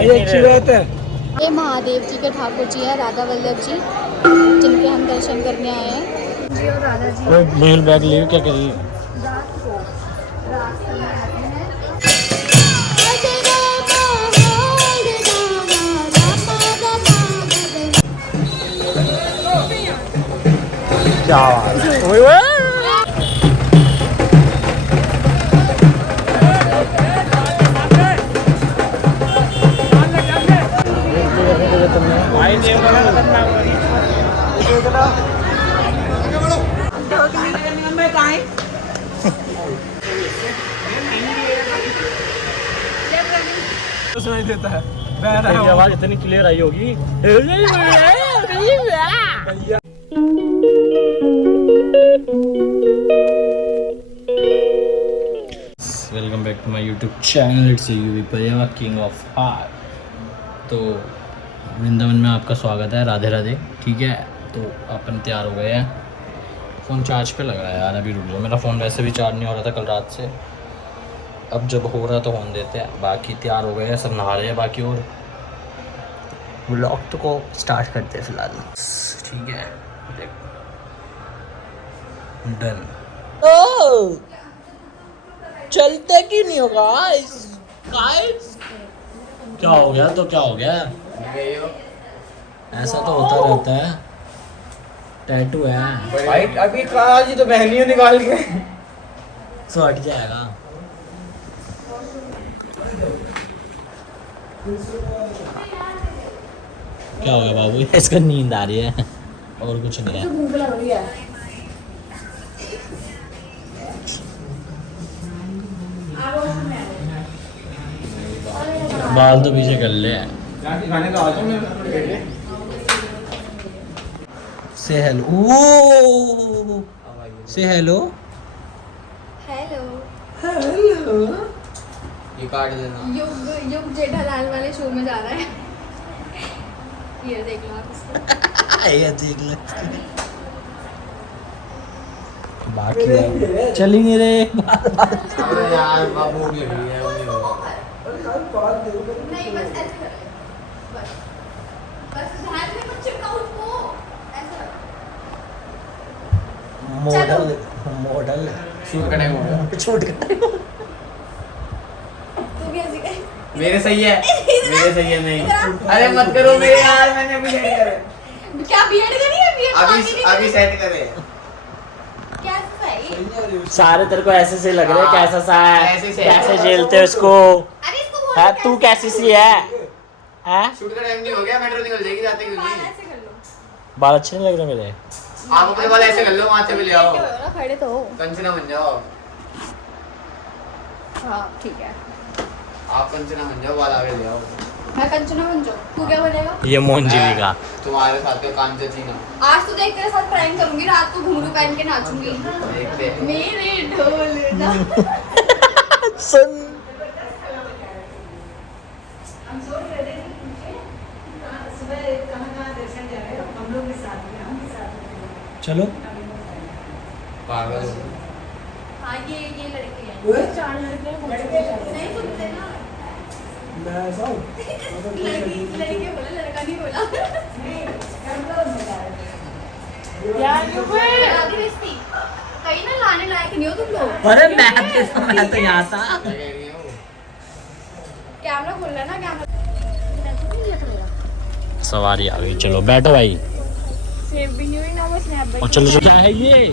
अच्छी बात है। ये महादेव जी के ठाकुर जी हैं, राधा वल्लभ जी, जिनके हम दर्शन करने आए हैं। जी और राधा जी कोई मेल बैग लियो क्या करिए? रात को रात करने आते हैं। क्या बात है? सुनाई देता है। तेरी आवाज इतनी क्लियर आई होगी। Welcome back to my YouTube channel, it's यूवी परिया किंग ऑफ हार्ट। तो वृंदावन में आपका स्वागत है। राधे राधे। ठीक है, तो अपन तैयार हो गए हैं। फ़ोन चार्ज पे लगा है यार, अभी रुक जाओ। मेरा फ़ोन वैसे भी चार्ज नहीं हो रहा था कल रात से, अब जब हो रहा तो होने देते हैं। बाकी तैयार हो गए हैं, सब नहा रहे हैं बाकी, और व्लॉग तो को स्टार्ट करते हैं फिलहाल। ठीक है, डन। चलते क्यों नहीं होगा गाइस? क्या हो गया तो क्या हो गया, ऐसा तो होता रहता है। टैटू है भाई अभी कहा जी तो बहनियों निकाल के तो हट जाएगा। क्या हो गया बाबू? इसका नींद आ रही है और कुछ नहीं है। भूख लग रही है। बाल तो पीछे कर ले। खाने का आता मैं से हेलो, से हेलो। हेलो। ये काट देना। युग युग जेठालाल वाले शो में जा रहा है। ये देख लो आप इसको। ये देख ले। बाकी चल ही नहीं रहे। अरे यार बाबू की भी है नहीं बस ऐसे कर बस बस ध्यान में कुछ चिपका उसको ऐसे। मॉडल मॉडल शूट करने को छूट गया। तू कैसे गई? मेरे सही है, मेरे सही है। नहीं अरे मत करो मेरे यार, मैंने अभी सेट करे। क्या बीएड करी है? बीएड अभी सेट करे। क्या सही? सारे तेरे को ऐसे से लग रहे हैं। कैसा सा है, ऐसे से। कैसे झेलते हो इसको? अरे इसको बोल है तू कैसी सी है? हैं? शूट का टाइम नहीं हो गया, मेट्रो निकल जाएगी जाते क्यों बाल नहीं। ऐसे कर लो। बाल अच्छे नहीं लग रहे मेरे? आप अपने वाला ऐसे कर लो, वहां से भी ले आओ। खड़े तो हो। कंचना बन जाओ। हाँ ठीक है। आप कंचना बन जाओ, वाला आगे ले आओ। मैं कंचना बन जाऊँ, तू क्या बनेगा? ये मोहनजीवी का। तुम्हारे साथ का कांचा चीना। आज तो देख तेरे साथ प्रैंक करूंगी, रात को घुंघरू पहन के नाचूंगी। देखते हैं। मेरे ढोल ना। सुन। चलो। पागल। हाँ ये लड़के हैं। 4 लड़के हैं। नहीं सुनते ना। लड़के बोला, लड़का नहीं बोला। आदिवासी कहीं ना लाने लायक नहीं हो तुम लोग। अरे मैं तो यहाँ था। कैमरा खोल लेना, कैमरा। सवारी आ गई, चलो बैठो भाई। सेव भी नहीं हुई ना, वो स्नैप और चलो चलो। क्या है ये?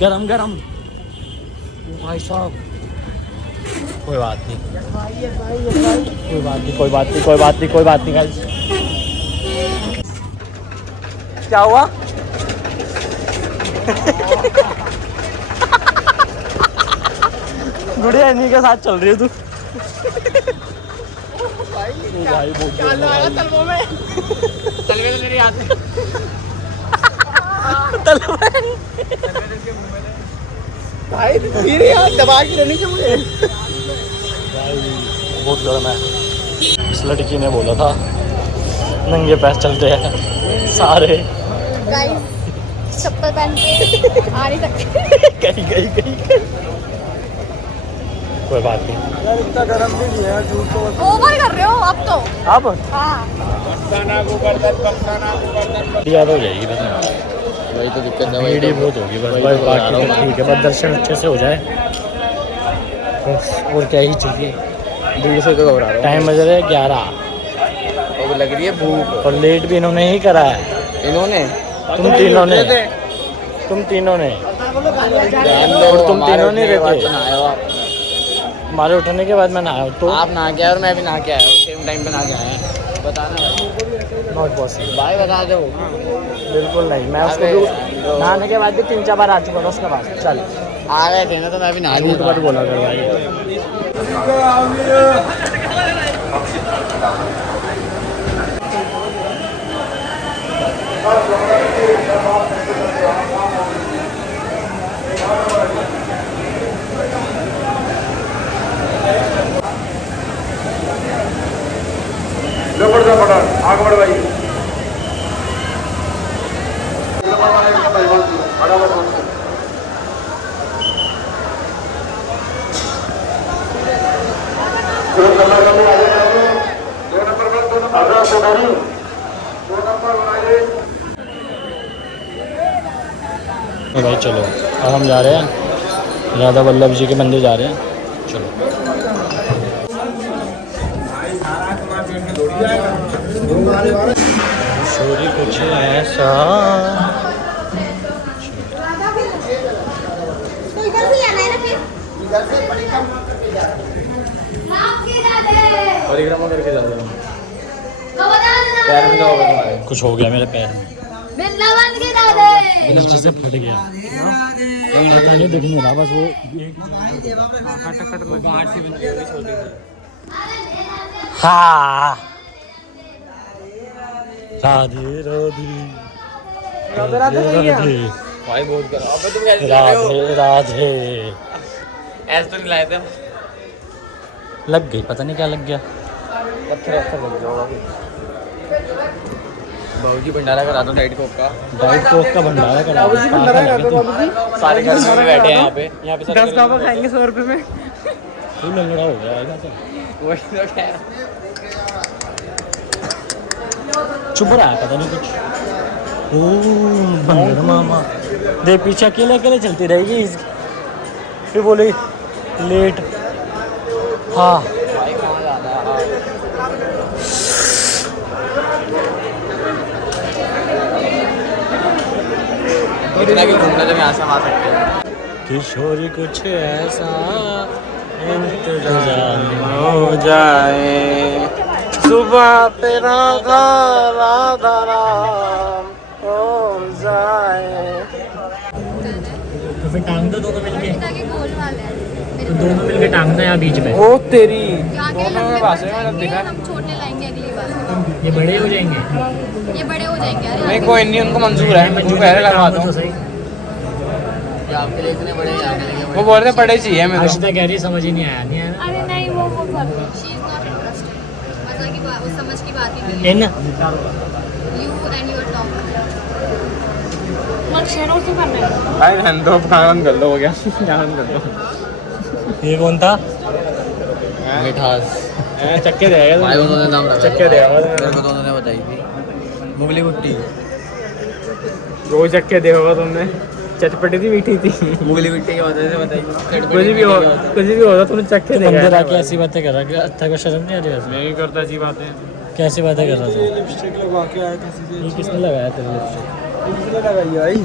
गरम गरम। ओ भाई साहब, कोई बात नहीं, कोई बात नहीं, कोई बात नहीं, कोई बात नहीं, कोई बात नहीं। गाइस क्या हुआ? गुड़िया इन्हीं के साथ चल रही है तू। भाई क्या लगाया तलवों में? तलवे तो मेरे हाथ में। भाई फिर यार दबा के रहने के मुझे। बहुत गर्म है। इस लड़की ने बोला था नंगे पैर चलते हैं सारे। गाइस चप्पल पहन के आ नहीं सकते। गई गई गई गई। कोई बात नहीं। यार इतना गर्म भी नहीं है झूठ तो। ओवर कर रहे हो अब तो। अब हाँ याद हो जाएगी बस, वही तो दिक्कत है, भीड़ बहुत होगी बस। वही बस तो बाकी बता तो रहा हूँ। ठीक है, बस दर्शन अच्छे से हो जाए बस, और क्या ही चाहिए। भीड़ से तो घबरा रहा टाइम बज रहे 11 हूँ, वो लग रही है भूख। और लेट भी इन्होंने ही करा है। इन्होंने तुम तीनों ने, तुम तीनों ने, जान लो, और तुम हमारे तीनों नहीं उठने के बाद रहते। तो नहाए हो आप। हमारे उठने के बाद मैं नहाया हूँ तो आप नहा के आए और मैं भी नहा के आया हूँ, सेम टाइम पे नहा के आया है। बताना नॉट पॉसिबल। भाई, बता दो। बिल्कुल नहीं, मैं उसको अबे भी यार, नहाने के बाद भी 3-4 बार आ चुका था उसके बाद। चल आ गए थे ना तो मैं भी नहा झूठ लिया मत बोला कर भाई। आगे बढ़ भाई। तो भाई चलो, अब हम जा रहे हैं राधा वल्लभ जी के मंदिर जा रहे हैं। चलो शोरी कुछ ऐसा। तो इधर से आना है ना फिर। परिक्रमा करके जा रहा हूँ। तो बता देना। पैर में क्या होगा तुम्हारे? कुछ हो गया मेरे पैर में, वृंदावन के राधे। नीचे से फट गया, पता नहीं दिख नहीं रहा, बस वो हाँ। राधे राधे राधे भाई बहुत करो। अबे तुम कैसे जा रहे हो? राधे राधे। ऐसे तो नहीं लाए थे। लग गई, पता नहीं क्या लग गया। पत्थर लग जाओगा। बाबूजी भंडारा करा दो डाइट कोक का। डाइट कोक का भंडारा करा दो। सारे घर में बैठे हैं यहाँ पे। 10 बाबा खाएंगे 100 रुपये में। तू लंगड़ा हो गया है तो। वही तो कह रहा हूँ। चुप रहा है, पता नहीं कुछ। ओ भंडर मामा दे, पीछे अकेले अकेले चलती रहेगी इसकी। फिर बोले लेट। हाँ भाई कहाँ जाना है? इतना क्यों घूमना जब यहाँ से हम आ सकते हैं? किशोरी कुछ ऐसा इंतजार हो जाए सुबह पे राधा राधा राम हो जाए। तो फिर टांग दो दोनों मिलके, ताकि गोल वाले हैं। तो दोनों मिलके टांगना यहाँ बीच में। ओ तेरी यहाँ के दोनों में लंबे बात पड़ है, मैंने जाएंगे, देखा। हम छोटे लाएंगे अगली बार। ये बड़े हो जाएंगे। ये बड़े हो जाएंगे यार। नहीं कोई नहीं, उनको मंजूर है। मैं पहले लगवा दूँ। तो सही। आपके लिए इतने बड़े, वो बोल रहे बड़े चाहिए मेरे को। आशिता कह रही है समझ ही नहीं आया, नहीं आया ना? अरे नहीं वो शी इज नॉट इंटरेस्टेड। मजा की बात, वो समझ की बात ही नहीं है। इन यू एंड योर टॉप। भाई रहने दो, खान कर लो, हो गया। खान कर लो। ये कौन था? मिठास चक्के देगा भाई, उन्होंने नाम रखा। चक्के देगा मेरे को तो उन्होंने बताई थी। मुगली कुट्टी। दो चक्के देखोगा तुमने, चटपटी थी मीठी थी। मुगली कुट्टी की वजह से बताई। कुछ भी होता तुमने चक्के मंदिर आके ऐसी बातें कर रहा है, अच्छा को शर्म नहीं आ रही ऐसे? नहीं करता ऐसी बातें। कैसी बातें कर रहा था? लिपस्टिक लगा के आया किसी से। ये किसने लगाया तेरे लिपस्टिक? किसने लगाई भाई?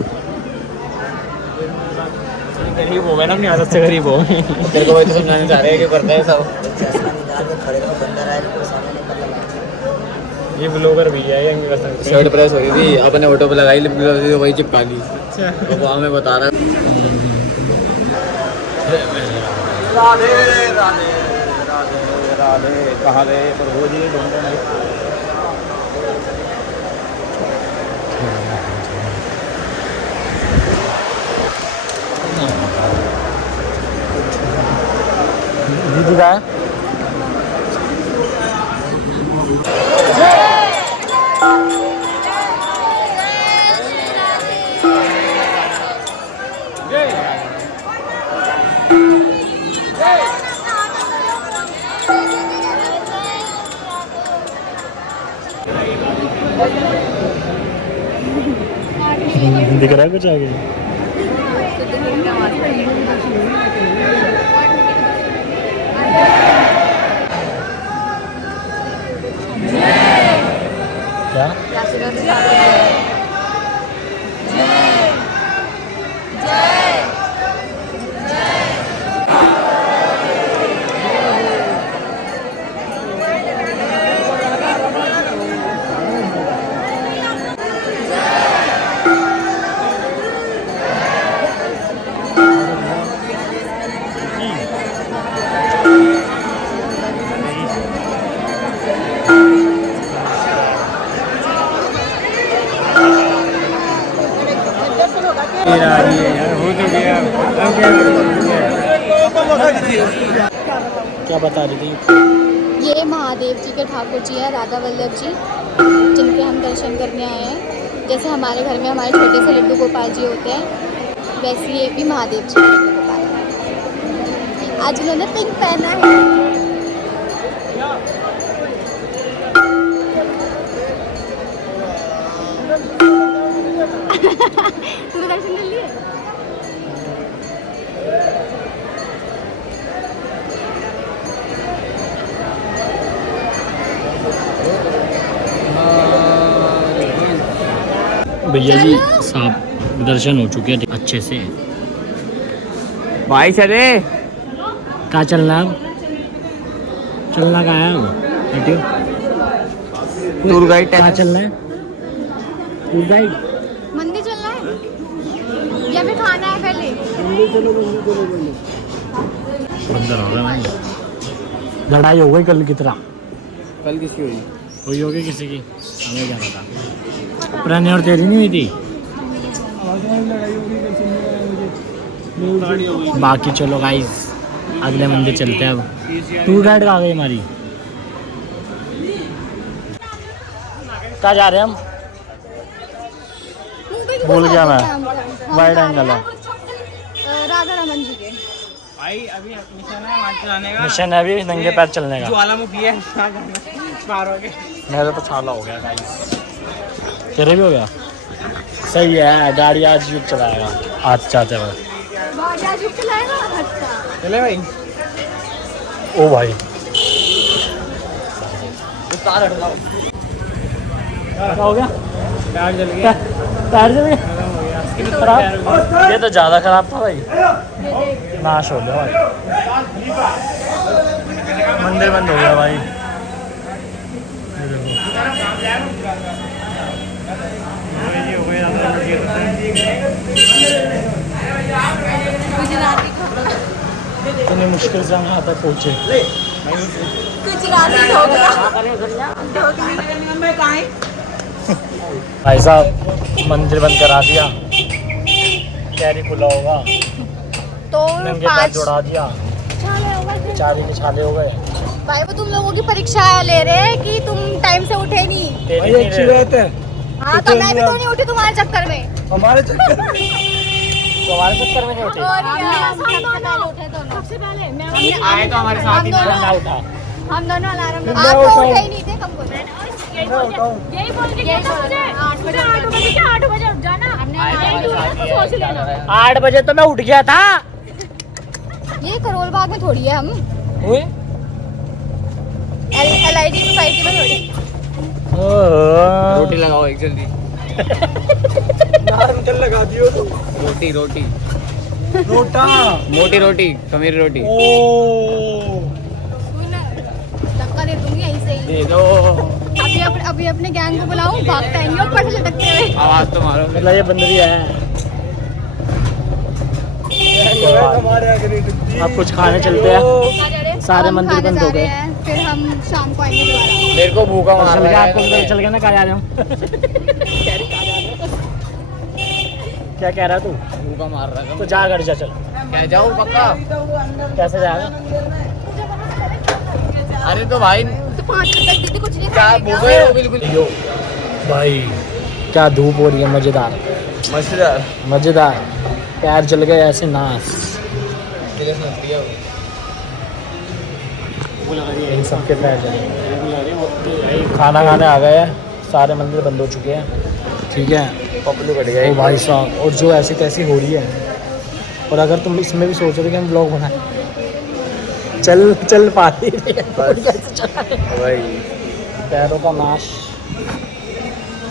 गरीब हो गए ना, अपनी आदत से गरीब हो गए। तेरे को वही तो समझाने चाह रहे हैं कि करते हैं सब। ये ब्लॉगर भी है, ये कर सकते हैं। शर्ट प्रेस हो रही थी, अपने ऑटो पे लगाई, लिप ग्लव थी, तो वही चिपका ली। तो वो हमें बता रहा राधे राधे राधे राधे कहाँ गए प्रभु जी? ढूंढो नहीं। दीदी का है? दिख रहा है कुछ आगे? क्या? क्या बता रही थी? ये महादेव जी के ठाकुर जी हैं, राधा वल्लभ जी, जिनके हम दर्शन करने आए हैं। जैसे हमारे घर में हमारे छोटे से लड्डू गोपाल जी होते हैं, वैसे ये भी महादेव जी के लड्डू गोपाल हैं। आज उन्होंने पिंक पहना है। तूने दर्शन कर लिए? भैया जी साहब दर्शन हो चुके हैं अच्छे से। भाई चले कहाँ चलना है अब? चलना कहाँ है अब? हटियो। टूर गाइड कहाँ चलना है? Tour guide? मंदिर चलना है या फिर खाना है पहले? अंदर हो रहा भाई। लड़ाई हो गई कल की तरह? कल किसकी हुई? हुई होगी किसी की, हमें क्या पता। प्रणय और तेरी नहीं हुई थी? बाकी चलो गाइस अगले मंदिर चलते हैं अब। टूर गाइड कहाँ गई हमारी? कहाँ जा रहे हैं हम? भूल गया मैं। वाइड एंगल है। राधा रमन जी के भाई अभी मिशन है वहाँ जाने का। मिशन है अभी नंगे पैर चलने का। ज्वालामुखी है पार हो गए। मेरा तो छाला हो गया गाइस। तेरे भी हो गया? सही है, गाड़ी आज युग चलाएगा आज चाहते हुए। चले भाई। ओ भाई तार हट जाओ। क्या हो गया? पैर जल गया। पैर जल गया? खराब? ये तो ज़्यादा खराब था भाई, नाश हो गया भाई। मंदिर बंद हो गया भाई। इतनी मुश्किल से हम यहाँ तक पहुँचे। भाई साहब मंदिर बंद करा दिया, कैरी खुला होगा, तो नंगे पैर जोड़ा दिया, चारी के छाले हो गए। भाई वो तुम लोगों की परीक्षा ले रहे हैं कि तुम टाइम से उठे नहीं। तेरी नहीं अच्छी रहे। बात है। हाँ तो मैं भी तो नहीं उठी तुम्हारे चक्कर में। हमारे चक्कर में तो हमारे चक्कर में नहीं उठे। और क्या? सबसे पहले उठे दोनों। सबसे पहले मैं आए तो हमारे साथ ही ना उठा। हम दोनों अलार्म लगा। आप तो उठे ही नहीं थे, कब बोले? यही बोल के गया था मुझे 8 बजे क्या 8 बजे उठ जाना। हमने सोच लेना 8 बजे तो मैं उठ गया था। ये करोल बाग में थोड़ी है हम, हुए? LID सोसाइटी में थोड़ी। रोटी लगाओ एक जल्दी। नाम चल लगा दियो तो। रोटी रोटी रोटा मोटी रोटी खमीर रोटी ओ धक्का दे दूंगी ऐसे ही। दे दो। अभी अपने गैंग को बुलाऊं, भागता है नहीं ऊपर से लटकते हुए। आवाज तो मारो। मतलब ये बंदरी है। हमारे आगे अब कुछ खाने चलते हैं। सारे हम मंदिर खाने बंद जा हो रहे गए। हैं, फिर हम शाम को आएंगे दोबारा। मेरे को भूखा मार चल रहा गया, है। आपको भी पता चल गया ना कहाँ जा रहे हम। क्या कह रहा तू? भूखा मार रहा था। तो जा घर जा, चल। क्या जाऊँ पक्का? कैसे जाएगा? अरे तो भाई तो 5 रुपए दीदी कुछ नहीं क्या खाएगा। भूखे हो बिल्कुल। यो भाई क्या धूप हो रही है, मजेदार मजेदार। मजेदार। पैर जल गए ऐसे नाश। इन सबके पैर जल गए। खाना खाने आ गए हैं, सारे मंदिर बंद हो चुके हैं, ठीक है। पॉपुलर बढ़ गया ओ भाई साहब, और जो ऐसी तैसी हो रही है, और अगर तुम इसमें भी सोच रहे हो कि हम ब्लॉग बनाएं, चल पाती भाई। पैरों का नाश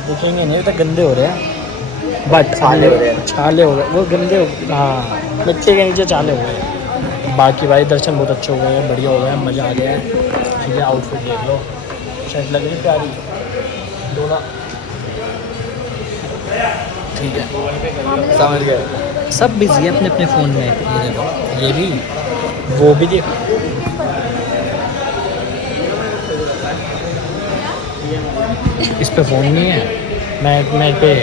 दिखेंगे नहीं, तो गंदे हो रहे हैं, बट छाले हो रहे हैं। छाले हो गए, वो गंदे हो, हाँ मिट्टी के नीचे छाले हो गए। बाकी भाई दर्शन बहुत अच्छे हो गए हैं, बढ़िया हो गया है, मज़ा आ गया है, ठीक है। आउटफिट देख लो, शर्ट लग रही प्यारी, दोनों ठीक है। समझ गए। सब बिजी है अपने अपने फ़ोन में, ये देखो, ये भी वो भी देखो। इस पे फ़ोन नहीं है, मैं पे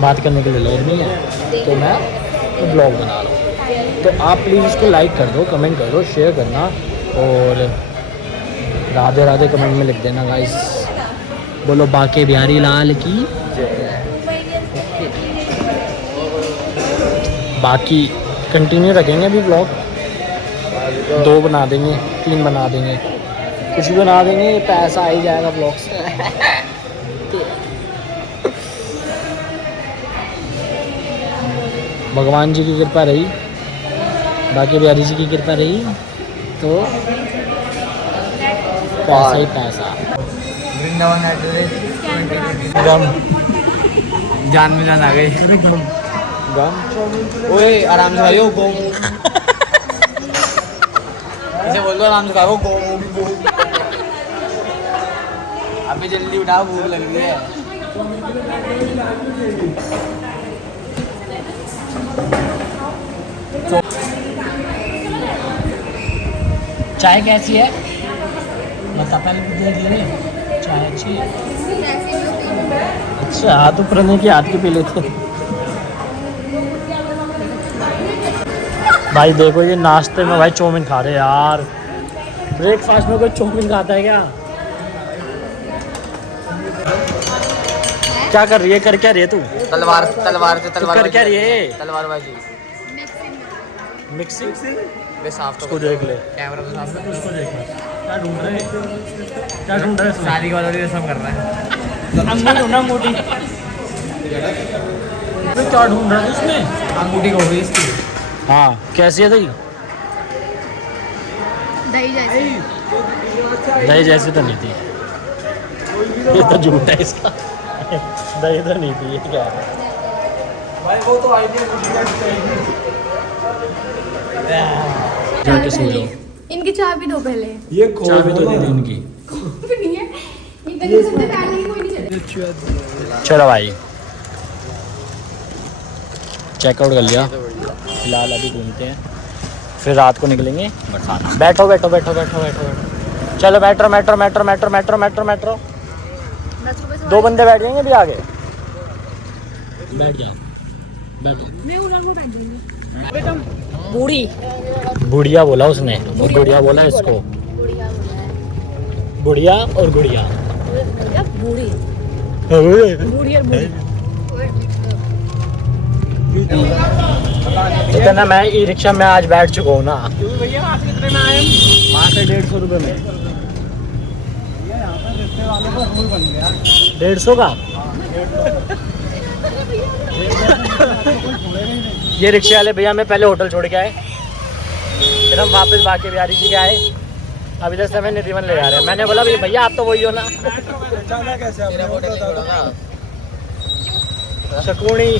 बात करने के लिए लोग नहीं है, तो मैं ब्लॉग बना रहा हूँ। तो आप प्लीज़ इसको लाइक कर दो, कमेंट कर दो, शेयर करना, और राधे राधे कमेंट में लिख देना गाइस। बोलो बाके बिहारी लाल की। बाकी कंटिन्यू रखेंगे अभी ब्लॉग, 2 बना देंगे, 3 बना देंगे, कुछ भी बना देंगे, पैसा आ ही जाएगा ब्लॉग से। भगवान जी की कृपा रही, बाकी बिहारी जी की कृपा रही, तो पैसा ही पैसा। वृंदावन एड्रेस गम जान में जान आ गई। अरे गम ओए आराम से खाओ गो। इसे बोल दो आराम से खाओ गो। अभी जल्दी उठाओ, भूख लग रही है। चाय कैसी है? बता पहले देख ले, चाय अच्छी है। अच्छा, हाथ ऊपर के हाथ के पी लेते। भाई देखो ये नाश्ते में भाई चाउमीन खा रहे यार। ब्रेकफास्ट में कोई चाउमीन खाता है क्या? क्या कर रही है? कर क्या रही है तू? तलवार तलवार से तलवार कर क्या रही है? तलवारबाजी। मिक्सिंग बे साफ तो उसको देख ले, कैमरा तो साफ कर। उसको देख ले। क्या ढूंढ रहे हैं? क्या ढूंढ रहे हैं? शादी वाला भी रसम कर रहा है। अंगूठी ढूंढना, अंगूठी। क्या ढूंढ रहा है उसमें? अंगूठी हो गई इसकी। हाँ, कैसी है दही? दही जैसे दही जैसी तो नहीं थी, ये तो झूठ है इसका। दही तो नहीं थी, ये क्या है? भाई वो तो आइडिया जाके सो जाओ। इनकी चाय भी दो पहले। ये चाबी तो दे दी इनकी। नहीं है, इतने सबसे पहले ही कोई नहीं चले। चलो भाई, चेकआउट कर लिया, फिलहाल अभी घूमते हैं, फिर रात को निकलेंगे बरसात। बैठो बैठो बैठो बैठो बैठो बैठो, चलो metro metro metro metro metro metro metro. 2 बंदे बैठ जाएंगे अभी आगे। बैठ जाओ, बैठो। बूढ़ी बुढ़िया बोला उसने, और गुड़िया बोला इसको। बुढ़िया और गुड़िया। बूढ़ी बूढ़ी और बूढ़ी। इतना मैं ई रिक्शा में आज बैठ चुका हूँ ना। वहाँ से 150 रुपये में। 150 का? ये रिक्शे वाले भैया मैं पहले होटल छोड़ के आए, फिर हम वापस बाके बिहारी जी के आए, अब इधर से हमें रिवन ले जा रहे हैं। मैंने बोला भैया आप तो वही हो ना। शकुनी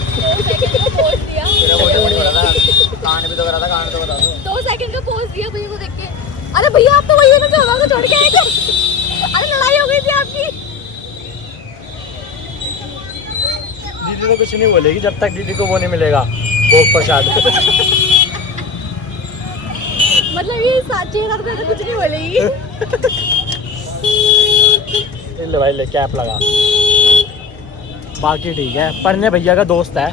कांड भी तो करा था, कांड तो बता दो। 2 सेकंड का पोज दिया भैया को देख के। अरे भैया आप तो वही हो ना जो हवा को छोड़ के आए थे। अरे लड़ाई हो गई थी आपकी। दीदी तो कुछ नहीं बोलेगी जब तक दीदी को वो नहीं मिलेगा, भोग प्रसाद। मतलब ये साचे का तो कुछ नहीं बोलेगी। ले भाई ले, कैप लगा। बाकी ठीक है, पढ़ने भैया का दोस्त है,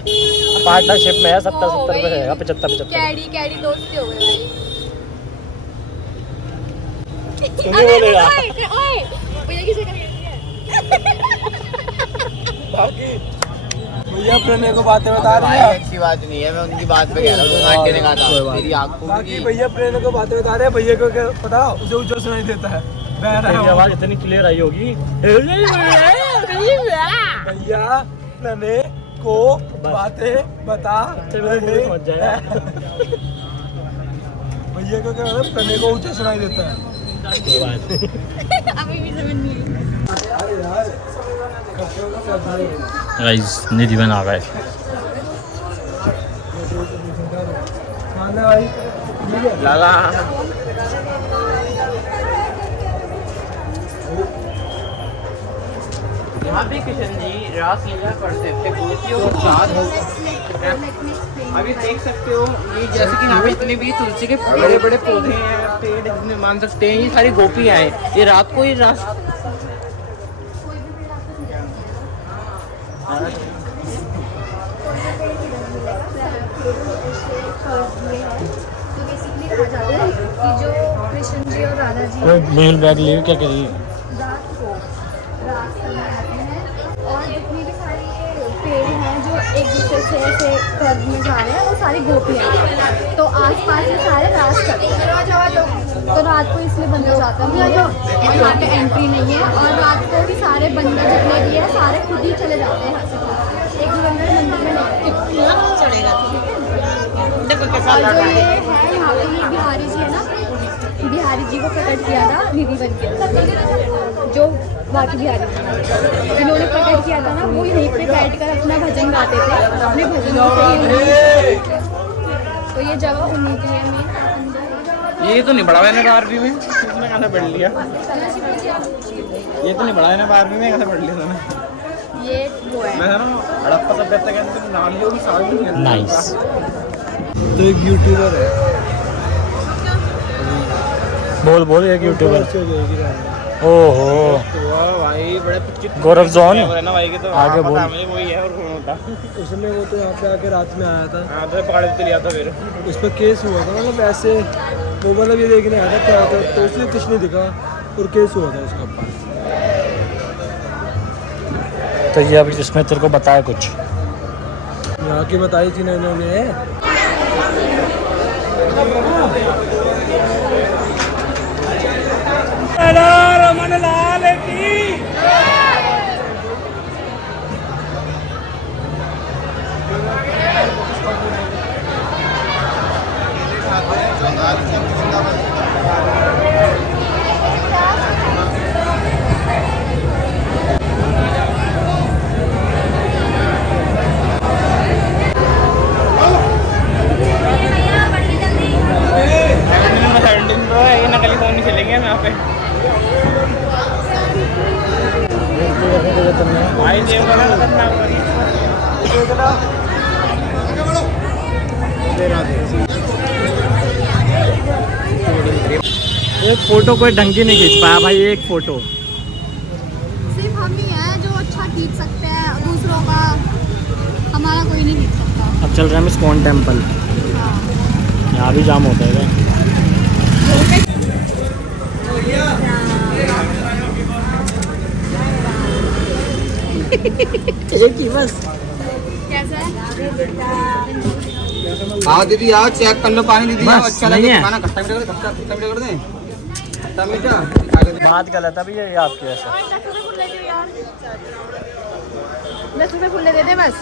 पार्टनरशिप में है। 70-70 रुपये रहेगा, 75-75। कैडी दोस्ती हो गई भाई। तू नहीं बोलेगा। ओए भैया की शक्ल कैसी है? भैया प्रेमी को बातें बता रहे हैं। अच्छी बात नहीं है, मैं उनकी बात पे कह रहा हूँ। जो आंटी ने कहा था मेरी आँखों की। भैया प्रेमी को बातें बता रहे हैं, भैया को क्या पता, उसे ऊंचा सुनाई देता है। तेरी आवाज इतनी क्लियर आई होगी। भैया नन्हे को बातें बता रहे समझ जाएगा। भैया को क्या मतलब नन्हे को ऊंचा सुनाई देता है। कोई बात नहीं। अभी भी समझ नहीं आई। गाइस निधि बन आ गए। लाला यहाँ पे किशन जी रासलीला करते थे गोपियों के साथ। अभी देख सकते हो ये जैसे कि यहाँ पे इतने भी तुलसी के बड़े बड़े पौधे हैं, पेड़ जितने मान सकते हैं, ये सारी गोपियाँ हैं। ये रात को ही रास तो बेसिकली कहा जाता है कि जो कृष्ण जी और राधा जी मेल बैग लिए क्या करिए। रात को रास करने आते हैं और जितनी भी सारी पेड़ हैं जो एक दूसरे से ऐसे कर्ज में जा रहे हैं वो सारी गोपियाँ हैं। तो आसपास ये सारे रास करते हैं। तो रात को इसलिए बंद हो जाता है और यहाँ पे एंट्री नहीं है और रात को भी सारे बंदर जितने भी हैं सारे खुद ही चले जाते हैं यहाँ से। एक भी बंदर मंदिर में नहीं चलेगा। और जो ये है यहाँ पे ये बिहारी जी है ना, बिहारी जी को प्रकट किया था निधि बन के, जो बाकी बिहारी जी इन्होंने प्रकट किया था ना, वो यहीं पे बैठ कर अपना भजन गाते थे, अपने भजनों से। तो ये जगह उन्हीं की है। ये तो नहीं बढ़ा मैंने 12वीं में, इसमें कैसे पढ़ लिया? ये तो नहीं बढ़ा मैंने 12वीं में, कैसे पढ़ लिया मैंने? ये वो है मैं ना हड़प्पा सभ्यता के अंदर नालियों की साल में नाइस। तो एक यूट्यूबर है, बोल बोल एक यूट्यूबर। हो जाएगी। ओहो वाह भाई बड़े पच्चीस गौरव जॉन है ना भाई के तो आगे बोल। मुझे वही है और कौन होता। उसने वो तो यहाँ पे आके रात में आया था, हाँ तो पकड़ के लिया था फिर। उस पर केस हुआ था। मतलब ऐसे वो मतलब ये देखने आया था क्या था, तो उसने कुछ नहीं दिखा और केस हुआ था उसका ऊपर। तो ये अभी इसमें तेरे को बताया कुछ। यहाँ की बताई थी ना इन्होंने। रमन लाल की ये नकली फोन नहीं चलेंगे हम यहाँ पे। भाई जेब वाला खतरनाक वाली। एक फोटो कोई ढंग की नहीं खींच पाया भाई। एक फोटो सिर्फ हम ही हैं जो अच्छा खींच सकते हैं, दूसरों का हमारा कोई नहीं खींच सकता। अब चल रहे हैं हम इस्कॉन टेम्पल। यहाँ भी जाम होता है। एक ही बस। कैसा है? हाँ दीदी आओ चेक कर लो पानी दीदी। बस, अच्छा नहीं लगे है। खाना खट्टा मीठा कर दें। खट्टा मीठा बात गलत है भैया ये आपकी ऐसा। 10 रुपये खुले दे दे बस।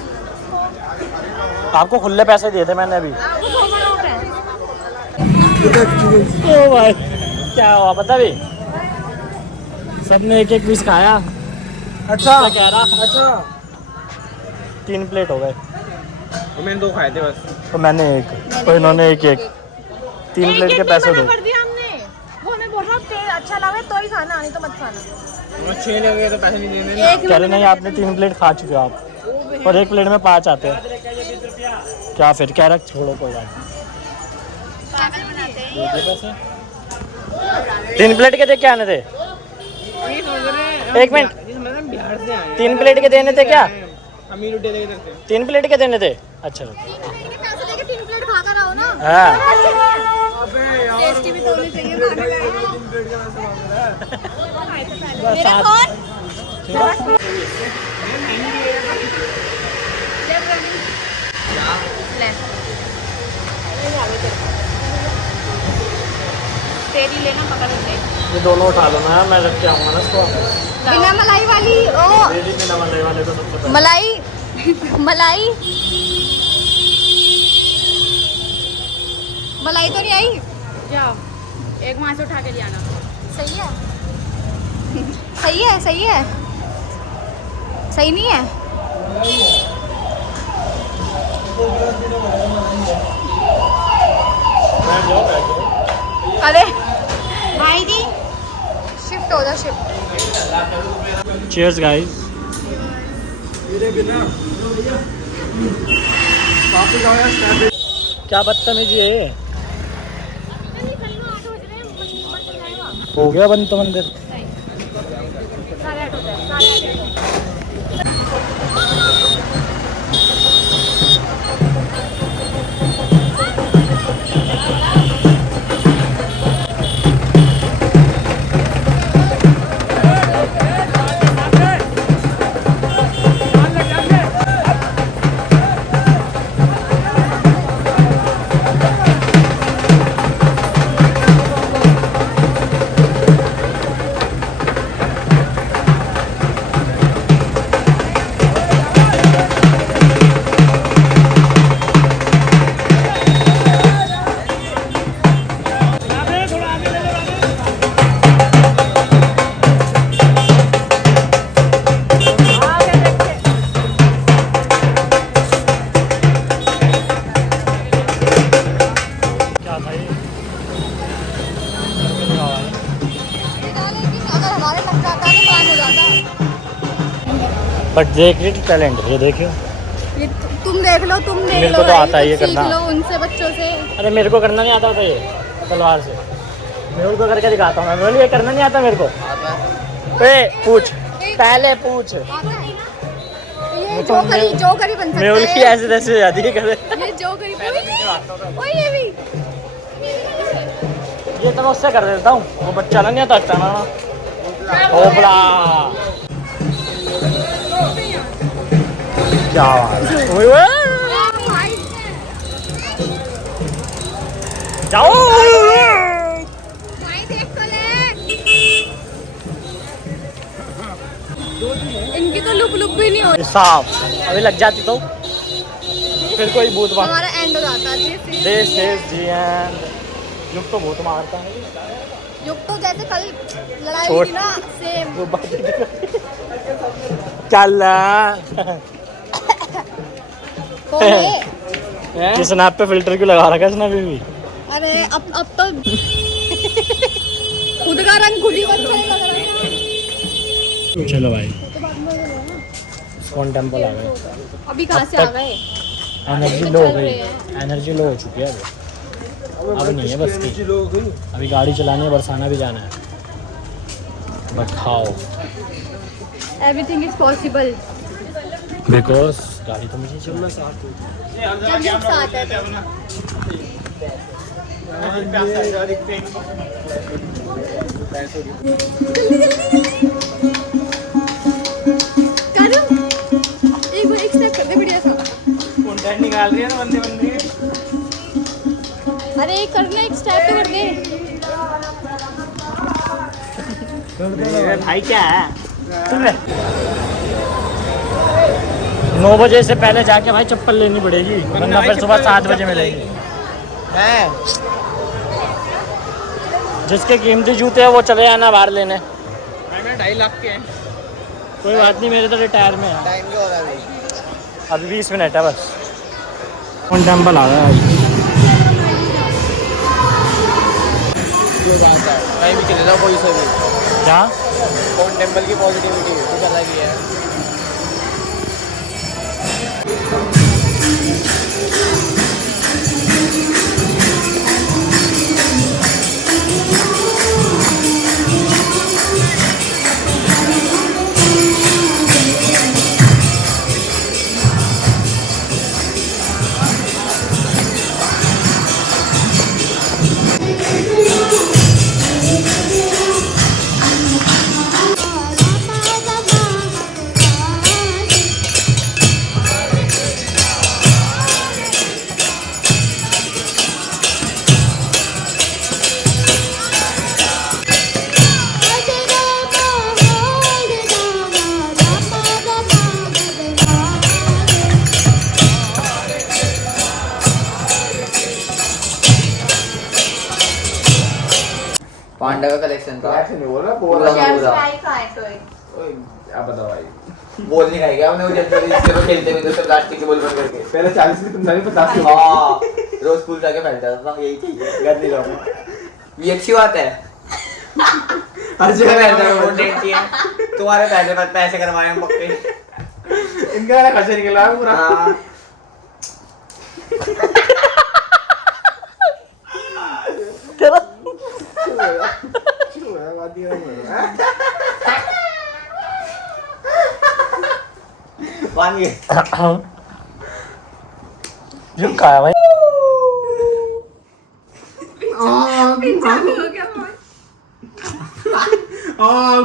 आपको खुले पैसे दिए थे मैंने अभी। ओ भाई क्या हुआ पता भी, सबने एक एक पीस खाया। अच्छा कह रहा अच्छा 3 प्लेट हो गए। मैंने 2 खाए थे बस। तो मैंने एक, तो इन्होंने एक 3 प्लेट के पैसे दो। कर दिया हमने। वो हमें बोल रहा टेस्ट अच्छा लगे तो ही खाना, नहीं तो मत खाना। 6 लगे तो पैसे नहीं दिए मैंने। कह रहे नहीं आपने 3 प्लेट खा चुके हो आप, और 1 प्लेट में 5 आते हैं। क्या फिर कह रहा छोड़ो कोई बात नहीं। 3 प्लेट के थे क्या आने थे? एक मिनट, बिहार से आए 3 प्लेट के देने थे क्या? अमीर उठे लगे थे। 3 प्लेट के देने थे। अच्छा पैसे लेके 3 प्लेट खा कर आओ ना। हाँ टेस्टी भी तो होनी चाहिए खाने में। बस मेरा साथ। फोन ले। तेरी लेना पकड़ के। ये दोनों उठा लो ना, मैं रख के आऊँगा ना इसको। बिना मलाई वाली ओ दीदी बिना वाले वाले को सबसे पहले। मलाई मलाई मलाई तो नहीं आई। जाओ एक वहाँ से उठा के ले आना। सही है सही है सही है सही नहीं है। अरे भाई जी शिफ्ट हो जा शिफ्ट। Cheers guys. क्या बदतमीजी है ये? हो गया बंद तो मंदिर। अगर हमारे लग जाता है तो काम हो जाता। बट देखिए टैलेंट, ये देखिए। ये तुम देख लो तुम देख मेरे लो को तो भाई, आता है ये सीख करना। लो उनसे बच्चों से। अरे मेरे को करना नहीं आता था ये तलवार से। मेरे को करके दिखाता हूँ मैं। बोलिए ये करना नहीं आता मेरे को। ए पूछ, पहले पूछ। ये जोकरी बन सकता मेहुल की है। ऐसे तैसे हो जाती है करे। ये जोकरी ओए ये भी ये तो मैं उससे कर देता हूँ, वो बच्चा नहीं आता अच्छा ना। होपड़ा क्या बात है। ओए ओए जाओ। भाई देख तो ले। इनकी तो लुक भी नहीं होती। साफ अभी लग जाती तो फिर कोई भूत बात। हमारा एंड हो जाता है देश देश जी एंड युग तो भूत मारता है। युग तो जैसे कल लड़ाई छोड़। हुई थी ना सेम। वो बात चल कौन है? इस स्नैप पे फिल्टर क्यों लगा रखा है इसने अभी भी? अरे अब तो खुद का रंग खुद ही बच्चा लग रहा है। चलो भाई कौन टेम्पल आ गए। अभी कहाँ से आ गए? एनर्जी लो हो गई, एनर्जी लो हो चुकी है अब नहीं है बस की। अभी गाड़ी चलानी है, बरसाना भी जाना है। But how everything is possible. Because गाड़ी तो मुझे चलना जब युग साथ है तो। करो एक स्टेप कर दे बढ़िया सा। कंटेंट निकाल रही है ना बंदे बंदे। अरे एक करना एक स्टेप तो कर दे। भाई क्या है 9 बजे से पहले जाके भाई चप्पल लेनी पड़ेगी, वरना फिर सुबह 7 बजे मिलेगी। जिसके कीमती जूते हैं वो चले आना बाहर लेने। 2.5 लाख के हैं। कोई बात नहीं, मेरे तो रिटायर में है। टाइम क्या हो रहा है अभी? अभी 20 मिनट है बस। कौन टेम्पल आ रहा है जो बात है कहीं भी चले जाओ कोई से भी। क्या? कौन टेम्पल की पॉजिटिविटी कुछ अलग ही है। पांडा का कलेक्शन था। ऐसे नहीं बोल रहा, पूरा बोल पूरा। आप बताओ भाई। बॉल नहीं खाएगा हमने, वो जब इसके तो खेलते हुए तो प्लास्टिक के बॉल बन करके। पहले 40 की तुम 50 की। हाँ, रोज स्कूल जाके फैलता था, यही चाहिए, घर नहीं रहूंगा। ये अच्छी बात है। हर जगह फैलता है, वो टेंटी है। तुम्हारे पैसे करवाए हम पक्के। इनका ना खर्चा निकला है पूरा। हाँ। मान गए। जो खाया भाई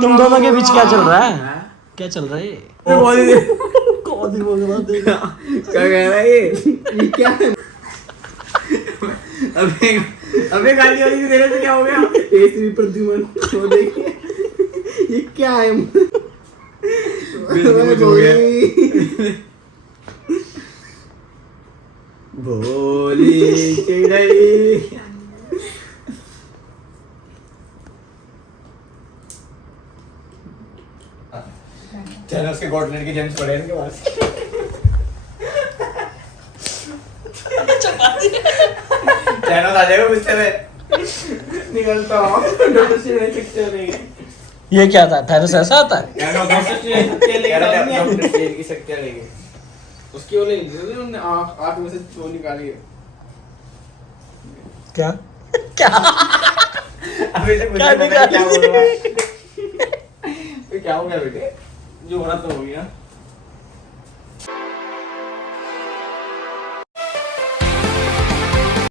तुम दोनों के बीच क्या चल रहा है? क्या चल रहा है? कौन ही बोल रहा देखा क्या कह रहा है ये क्या है? अबे गाली वाली देने से क्या हो गया? केसरी प्रद्युमन वो देखिए ये क्या है। भोली चिड़ै। चलो उसके गॉडलैंड के जेम्स पड़े हैं इनके पास। चैनल आ जाएगा गुस्से में। निकलता हूँ डॉक्टर से नहीं पिक्चर नहीं है। ये क्या था? थैनोस ऐसा आता है? डॉक्टर स्ट्रेंज की शक्तियाँ लेंगे। उसकी वो ले ली उन्होंने, आँख में से वो निकाली है। क्या क्या अभी तक मुझे क्या पता नहीं क्या निकाली? बोल रहा है। तो क्या हो गया बेटे? जो होना तो हो गया।